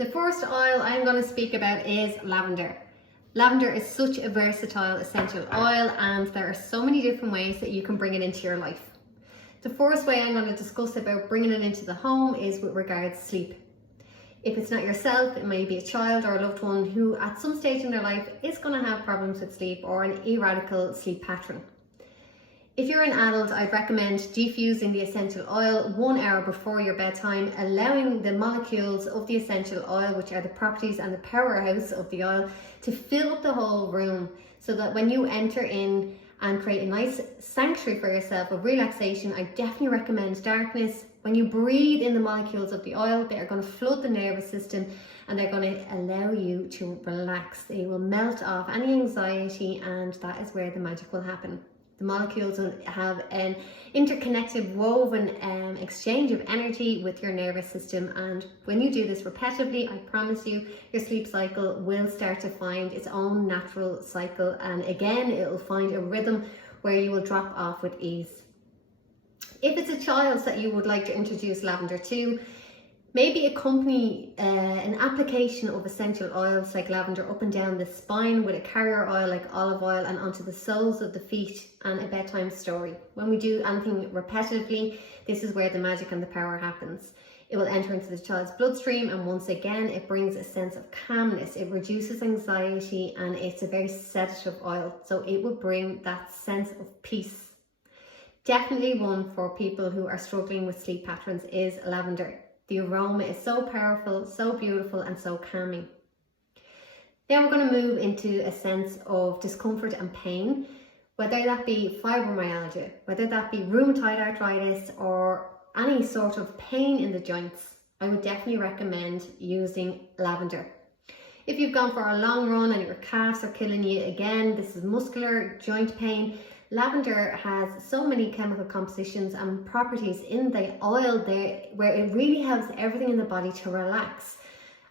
The first oil I'm going to speak about is lavender. Lavender is such a versatile essential oil, and there are so many different ways that you can bring it into your life. The first way I'm going to discuss about bringing it into the home is with regards to sleep. If it's not yourself, it may be a child or a loved one who at some stage in their life is going to have problems with sleep or an erratic sleep pattern. If you're an adult, I'd recommend diffusing the essential oil 1 hour before your bedtime, allowing the molecules of the essential oil, which are the properties and the powerhouse of the oil, to fill up the whole room, so that when you enter in and create a nice sanctuary for yourself of relaxation, I definitely recommend darkness. When you breathe in the molecules of the oil, they are going to flood the nervous system and they're going to allow you to relax. They will melt off any anxiety, and that is where the magic will happen. The molecules will have an interconnected, woven exchange of energy with your nervous system, and when you do this repetitively, I promise you, your sleep cycle will start to find its own natural cycle, and again, it will find a rhythm where you will drop off with ease. If it's a child that you would like to introduce lavender to, maybe accompany an application of essential oils like lavender up and down the spine with a carrier oil like olive oil and onto the soles of the feet, and a bedtime story. When we do anything repetitively, this is where the magic and the power happens. It will enter into the child's bloodstream, and once again, it brings a sense of calmness. It reduces anxiety, and it's a very sedative oil. So it will bring that sense of peace. Definitely one for people who are struggling with sleep patterns is lavender. The aroma is so powerful, so beautiful, and so calming. Now we're going to move into a sense of discomfort and pain, whether that be fibromyalgia, whether that be rheumatoid arthritis, or any sort of pain in the joints. I would definitely recommend using lavender. If you've gone for a long run and your calves are killing you, again, this is muscular joint pain. Lavender has so many chemical compositions and properties in the oil there where it really helps everything in the body to relax.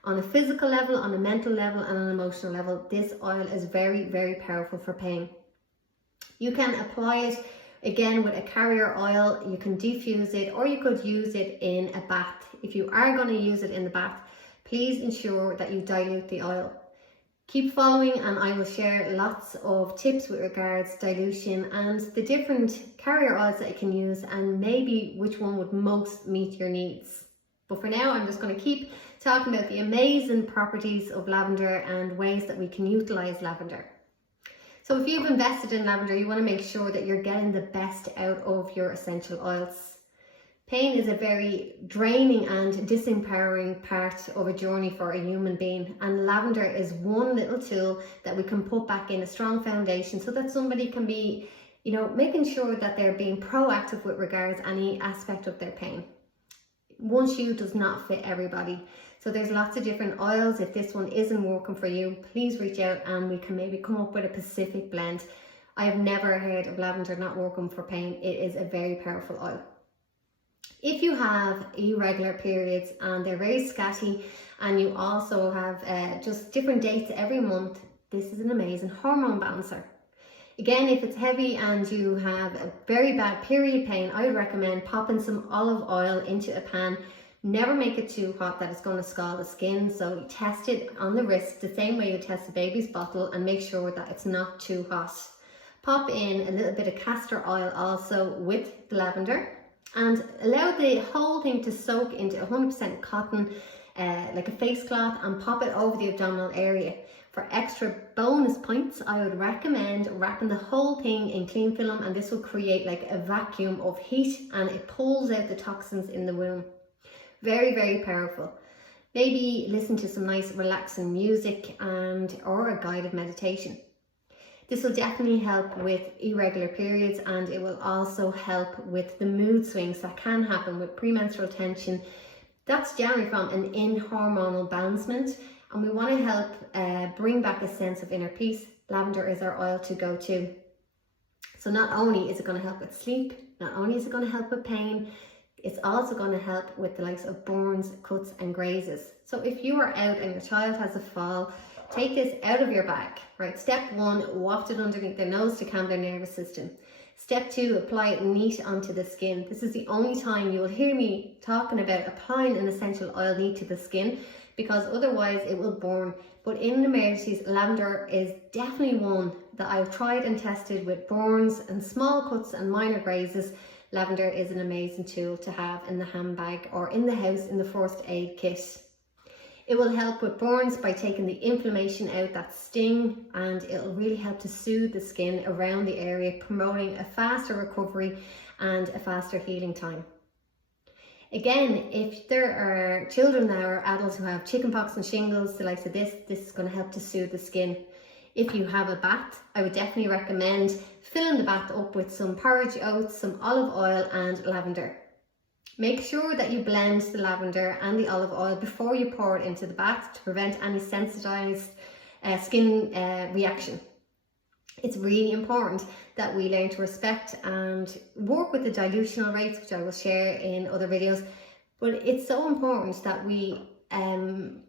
On a physical level, on a mental level, and on an emotional level, this oil is very, very powerful for pain. You can apply it again with a carrier oil, you can diffuse it, or you could use it in a bath. If you are going to use it in the bath, please ensure that you dilute the oil. Keep following, and I will share lots of tips with regards to dilution and the different carrier oils that you can use, and maybe which one would most meet your needs. But for now, I'm just going to keep talking about the amazing properties of lavender and ways that we can utilize lavender. So if you've invested in lavender, you want to make sure that you're getting the best out of your essential oils. Pain is a very draining and disempowering part of a journey for a human being, and lavender is one little tool that we can put back in a strong foundation so that somebody can be, making sure that they're being proactive with regards to any aspect of their pain. One shoe does not fit everybody, so there's lots of different oils. If this one isn't working for you, please reach out and we can maybe come up with a specific blend. I have never heard of lavender not working for pain. It is a very powerful oil. If you have irregular periods and they're very scatty, and you also have just different dates every month, this is an amazing hormone balancer. Again, if it's heavy and you have a very bad period pain, I would recommend popping some olive oil into a pan. Never make it too hot that it's going to scald the skin, so test it on the wrist the same way you test a baby's bottle, and make sure that it's not too hot. Pop in a little bit of castor oil also with the lavender, and allow the whole thing to soak into 100% cotton, like a face cloth, and pop it over the abdominal area. For extra bonus points, I would recommend wrapping the whole thing in cling film, and this will create like a vacuum of heat, and it pulls out the toxins in the womb. Very, very powerful. Maybe listen to some nice relaxing music or a guided meditation. This will definitely help with irregular periods, and it will also help with the mood swings that can happen with premenstrual tension. That's generally from an in-hormonal balancement, and we want to help bring back a sense of inner peace. Lavender is our oil to go to. So not only is it going to help with sleep, not only is it going to help with pain, it's also going to help with the likes of burns, cuts and grazes. So if you are out and your child has a fall, take this out of your bag, right? Step 1, waft it underneath their nose to calm their nervous system. Step 2, apply it neat onto the skin. This is the only time you will hear me talking about applying an essential oil neat to the skin, because otherwise it will burn. But in emergencies, lavender is definitely one that I've tried and tested with burns and small cuts and minor grazes. Lavender is an amazing tool to have in the handbag or in the house in the first aid kit. It will help with burns by taking the inflammation out, that sting, and it'll really help to soothe the skin around the area, promoting a faster recovery and a faster healing time. Again, if there are children now or adults who have chickenpox and shingles, the likes of this is going to help to soothe the skin. If you have a bath, I would definitely recommend filling the bath up with some porridge oats, some olive oil and lavender. Make sure that you blend the lavender and the olive oil before you pour it into the bath to prevent any sensitized skin reaction. It's really important that we learn to respect and work with the dilutional rates, which I will share in other videos. But it's so important that we, when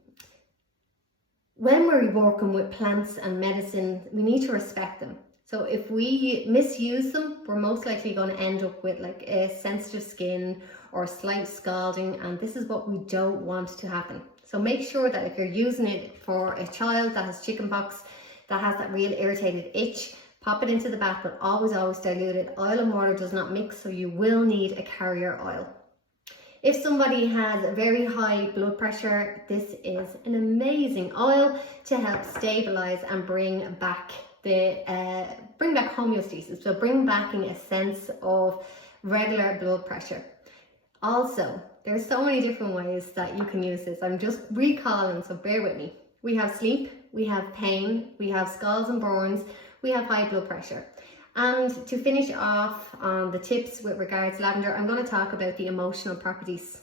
we're working with plants and medicine, we need to respect them. So if we misuse them, we're most likely going to end up with like a sensitive skin or slight scalding, and this is what we don't want to happen. So make sure that if you're using it for a child that has chickenpox, that has that real irritated itch, pop it into the bath, but always dilute it. Oil and water does not mix, so you will need a carrier oil. If somebody has very high blood pressure, this is an amazing oil to help stabilize and bring back homeostasis. So bring back in a sense of regular blood pressure. Also, there's so many different ways that you can use this. I'm just recalling, so bear with me. We have sleep, we have pain, we have scalds and burns, we have high blood pressure. And to finish off on the tips with regards to lavender, I'm going to talk about the emotional properties.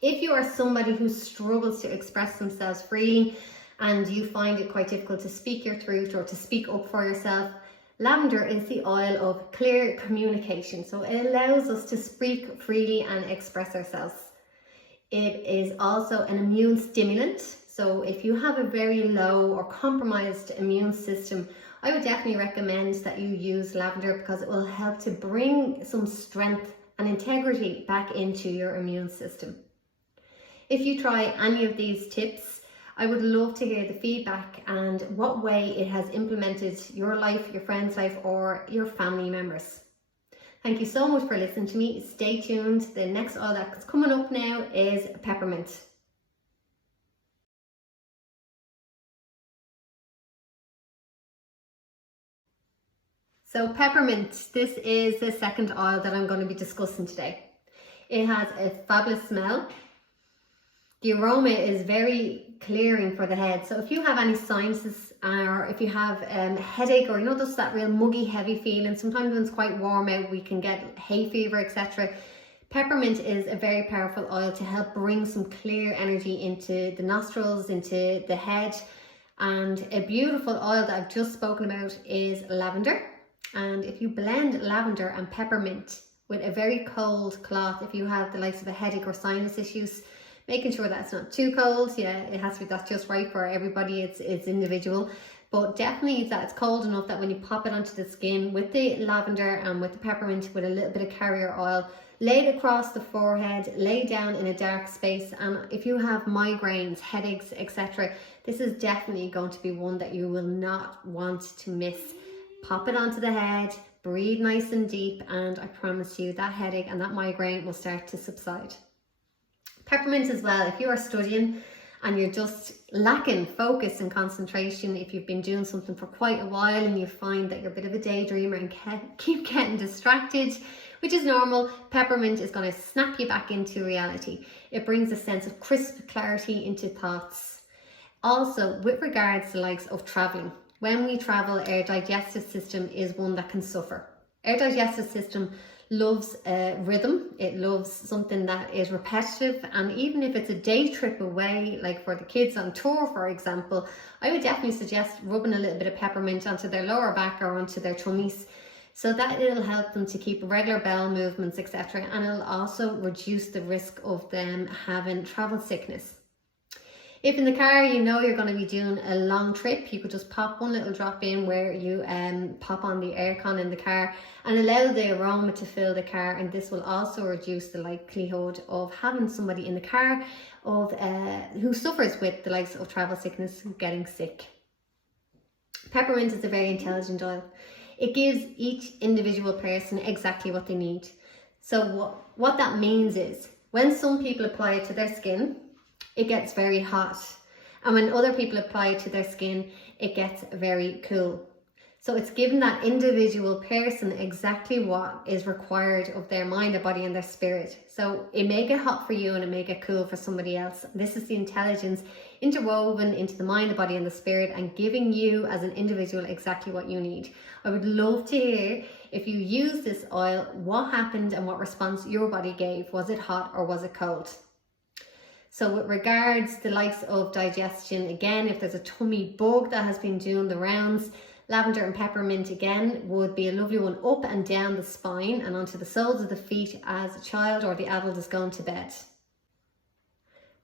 If you are somebody who struggles to express themselves freely and you find it quite difficult to speak your truth or to speak up for yourself, lavender is the oil of clear communication. So it allows us to speak freely and express ourselves. It is also an immune stimulant. So if you have a very low or compromised immune system, I would definitely recommend that you use lavender, because it will help to bring some strength and integrity back into your immune system. If you try any of these tips, I would love to hear the feedback and what way it has implemented your life, your friend's life, or your family members. Thank you so much for listening to me. Stay tuned. The next oil that's coming up now is peppermint. So peppermint, this is the second oil that I'm going to be discussing today. It has a fabulous smell. The aroma is very clearing for the head. So if you have any sinuses, or if you have a headache, or just that real muggy, heavy feeling, sometimes when it's quite warm out, we can get hay fever, etc. Peppermint is a very powerful oil to help bring some clear energy into the nostrils, into the head. And a beautiful oil that I've just spoken about is lavender. And if you blend lavender and peppermint with a very cold cloth, if you have the likes of a headache or sinus issues, making sure that it's not too cold. Yeah, it has to be, that's just right for everybody, it's individual. But definitely that it's cold enough that when you pop it onto the skin with the lavender and with the peppermint with a little bit of carrier oil, lay it across the forehead, lay down in a dark space. And if you have migraines, headaches, etc., this is definitely going to be one that you will not want to miss. Pop it onto the head, breathe nice and deep, and I promise you that headache and that migraine will start to subside. Peppermint as well, if you are studying and you're just lacking focus and concentration, if you've been doing something for quite a while and you find that you're a bit of a daydreamer and keep getting distracted, which is normal, peppermint is going to snap you back into reality. It brings a sense of crisp clarity into thoughts. Also, with regards to the likes of traveling, when we travel, our digestive system is one that can suffer. Our digestive system loves rhythm. It loves something that is repetitive, and even if it's a day trip away, like for the kids on tour, for example, I would definitely suggest rubbing a little bit of peppermint onto their lower back or onto their tummies, so that it'll help them to keep regular bowel movements, etc. And it'll also reduce the risk of them having travel sickness. If in the car you know you're going to be doing a long trip, you could just pop one little drop in where you pop on the aircon in the car and allow the aroma to fill the car, and this will also reduce the likelihood of having somebody in the car who suffers with the likes of travel sickness, getting sick. Peppermint is a very intelligent oil. It gives each individual person exactly what they need. So what that means is, when some people apply it to their skin, it gets very hot. And when other people apply it to their skin, it gets very cool. So it's giving that individual person exactly what is required of their mind, their body and their spirit. So it may get hot for you and it may get cool for somebody else. This is the intelligence interwoven into the mind, the body and the spirit, and giving you as an individual exactly what you need. I would love to hear, if you use this oil, what happened and what response your body gave. Was it hot or was it cold? So with regards to the likes of digestion, again, if there's a tummy bug that has been doing the rounds, lavender and peppermint again would be a lovely one up and down the spine and onto the soles of the feet as a child or the adult is going to bed.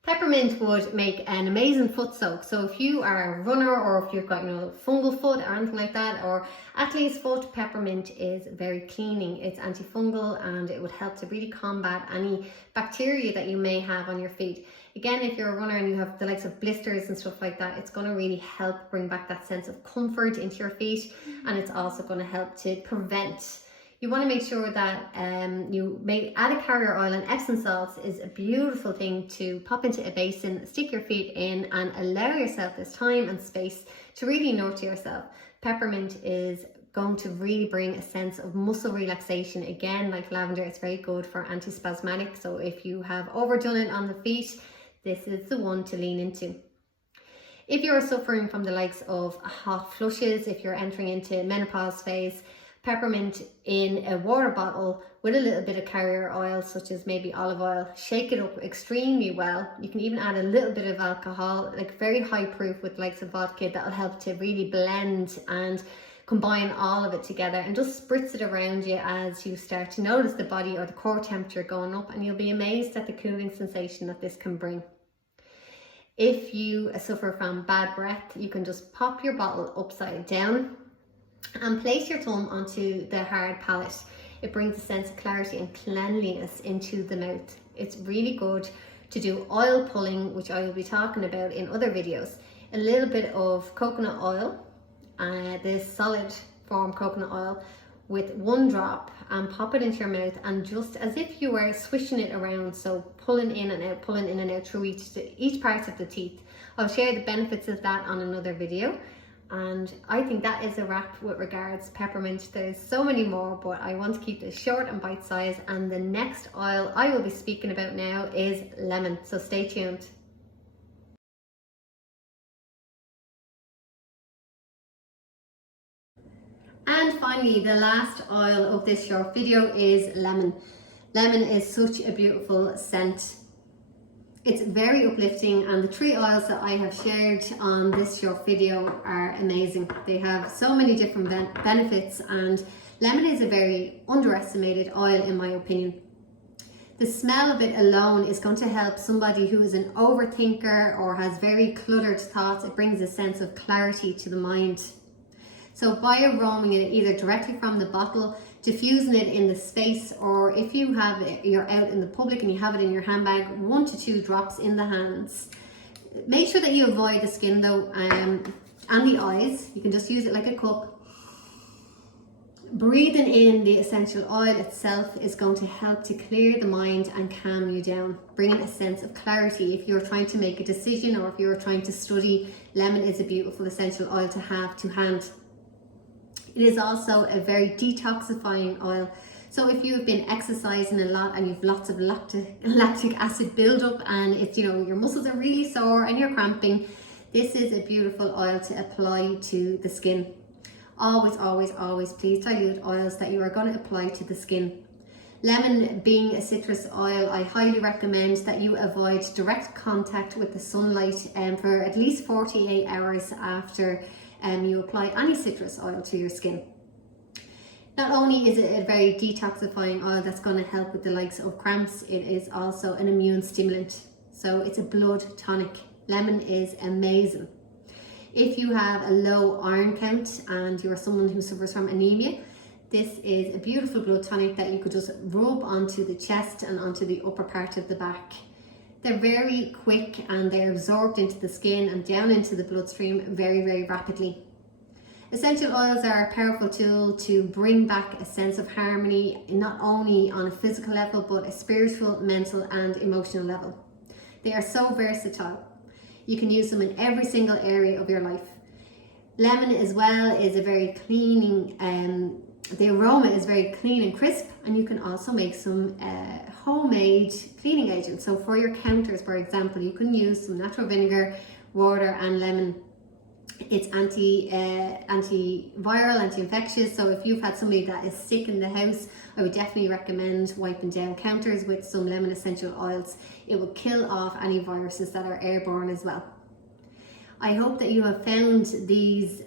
Peppermint would make an amazing foot soak. So if you are a runner, or if you've got fungal foot or anything like that, or athlete's foot, peppermint is very cleaning. It's antifungal and it would help to really combat any bacteria that you may have on your feet. Again, if you're a runner and you have the likes of blisters and stuff like that, it's going to really help bring back that sense of comfort into your feet, and it's also going to help to prevent. You want to make sure that you may add a carrier oil, and Epsom salts is a beautiful thing to pop into a basin, stick your feet in and allow yourself this time and space to really nurture yourself. Peppermint is going to really bring a sense of muscle relaxation. Again, like lavender, it's very good for antispasmodic. So if you have overdone it on the feet, this is the one to lean into. If you're suffering from the likes of hot flushes, if you're entering into menopause phase, peppermint in a water bottle with a little bit of carrier oil, such as maybe olive oil, shake it up extremely well. You can even add a little bit of alcohol, like very high proof with likes of vodka, that'll help to really blend and combine all of it together, and just spritz it around you as you start to notice the body or the core temperature going up, and you'll be amazed at the cooling sensation that this can bring. If you suffer from bad breath, you can just pop your bottle upside down and place your thumb onto the hard palate. It brings a sense of clarity and cleanliness into the mouth. It's really good to do oil pulling, which I will be talking about in other videos. A little bit of coconut oil, this solid form coconut oil, with one drop, and pop it into your mouth, and just as if you were swishing it around, so pulling in and out through each part of the teeth. I'll share the benefits of that on another video. And I think that is a wrap with regards to peppermint. There's so many more, but I want to keep this short and bite sized. And the next oil I will be speaking about now is lemon. So stay tuned. And finally, the last oil of this short video is lemon. Lemon is such a beautiful scent. It's very uplifting, and the 3 oils that I have shared on this short video are amazing. They have so many different benefits, and lemon is a very underestimated oil in my opinion. The smell of it alone is going to help somebody who is an overthinker or has very cluttered thoughts. It brings a sense of clarity to the mind. So by aroming it either directly from the bottle, diffusing it in the space, or if you're out in the public and you have it in your handbag, 1 to 2 drops in the hands. Make sure that you avoid the skin though, and the eyes. You can just use it like a cup. Breathing in the essential oil itself is going to help to clear the mind and calm you down, bringing a sense of clarity. If you're trying to make a decision or if you're trying to study, lemon is a beautiful essential oil to have to hand. It is also a very detoxifying oil. So if you've been exercising a lot and you've lots of lactic acid buildup, and it's, your muscles are really sore and you're cramping, this is a beautiful oil to apply to the skin. Always, always, always please dilute oils that you are going to apply to the skin. Lemon being a citrus oil, I highly recommend that you avoid direct contact with the sunlight for at least 48 hours after you apply any citrus oil to your skin. Not only is it a very detoxifying oil that's going to help with the likes of cramps, it is also an immune stimulant. So it's a blood tonic. Lemon is amazing. If you have a low iron count and you're someone who suffers from anemia, this is a beautiful blood tonic that you could just rub onto the chest and onto the upper part of the back. They're very quick and they're absorbed into the skin and down into the bloodstream very, very rapidly. Essential oils are a powerful tool to bring back a sense of harmony, not only on a physical level, but a spiritual, mental and emotional level. They are so versatile. You can use them in every single area of your life. Lemon as well is a very cleaning, the aroma is very clean and crisp, and you can also make some homemade cleaning agents. So for your counters, for example, you can use some natural vinegar, water and lemon. It's antiviral, anti-infectious. So if you've had somebody that is sick in the house, I would definitely recommend wiping down counters with some lemon essential oils. It will kill off any viruses that are airborne as well. I hope that you have found this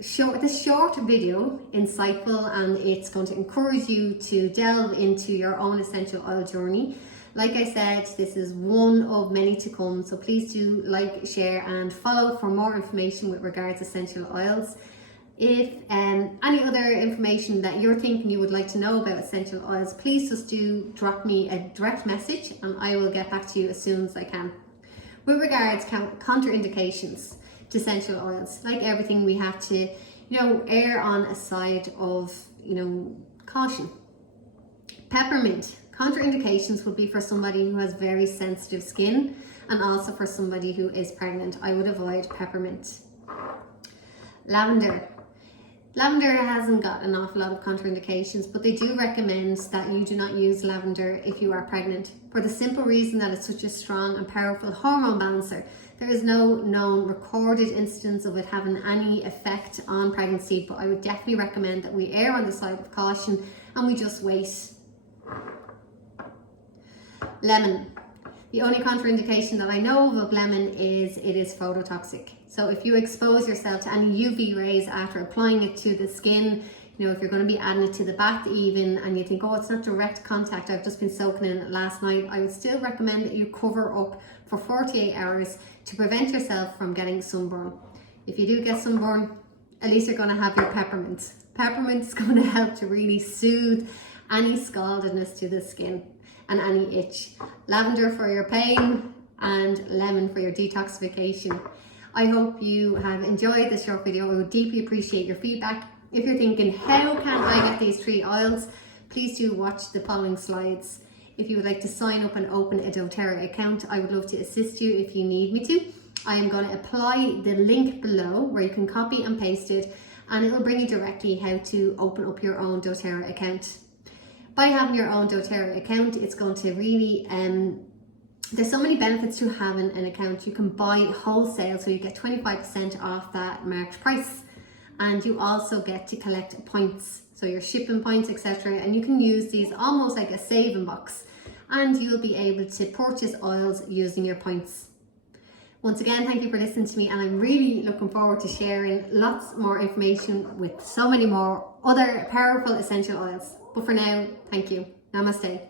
short video insightful, and it's going to encourage you to delve into your own essential oil journey. Like I said, this is one of many to come, so please do like, share and follow for more information with regards to essential oils. If any other information that you're thinking you would like to know about essential oils, please just do drop me a direct message and I will get back to you as soon as I can. With regards to contraindications to essential oils, like everything, we have to, err on a side of, caution. Peppermint. Contraindications would be for somebody who has very sensitive skin and also for somebody who is pregnant. I would avoid peppermint. Lavender. Lavender hasn't got an awful lot of contraindications, but they do recommend that you do not use lavender if you are pregnant, for the simple reason that it's such a strong and powerful hormone balancer. There is no known recorded instance of it having any effect on pregnancy, but I would definitely recommend that we err on the side of caution and we just wait. Lemon. The only contraindication that I know of lemon is it is phototoxic. So if you expose yourself to any UV rays after applying it to the skin, if you're going to be adding it to the bath even, and you think, oh, it's not direct contact, I've just been soaking in it last night, I would still recommend that you cover up for 48 hours to prevent yourself from getting sunburn. If you do get sunburn, at least you're going to have your peppermint. Peppermint is going to help to really soothe any scaldedness to the skin and any itch. Lavender for your pain and lemon for your detoxification. I hope you have enjoyed this short video. I would deeply appreciate your feedback. If you're thinking, how can I get these 3 oils? Please do watch the following slides. If you would like to sign up and open a Doterra account, I would love to assist you if you need me to. I am going to apply the link below where you can copy and paste it, and it will bring you directly how to open up your own Doterra account. By having your own Doterra account, it's going to really, there's so many benefits to having an account. You can buy wholesale, so you get 25% off that marked price. And you also get to collect points, so your shipping points, etc. And you can use these almost like a saving box, and you'll be able to purchase oils using your points. Once again, thank you for listening to me, and I'm really looking forward to sharing lots more information with so many more other powerful essential oils. But for now, thank you. Namaste.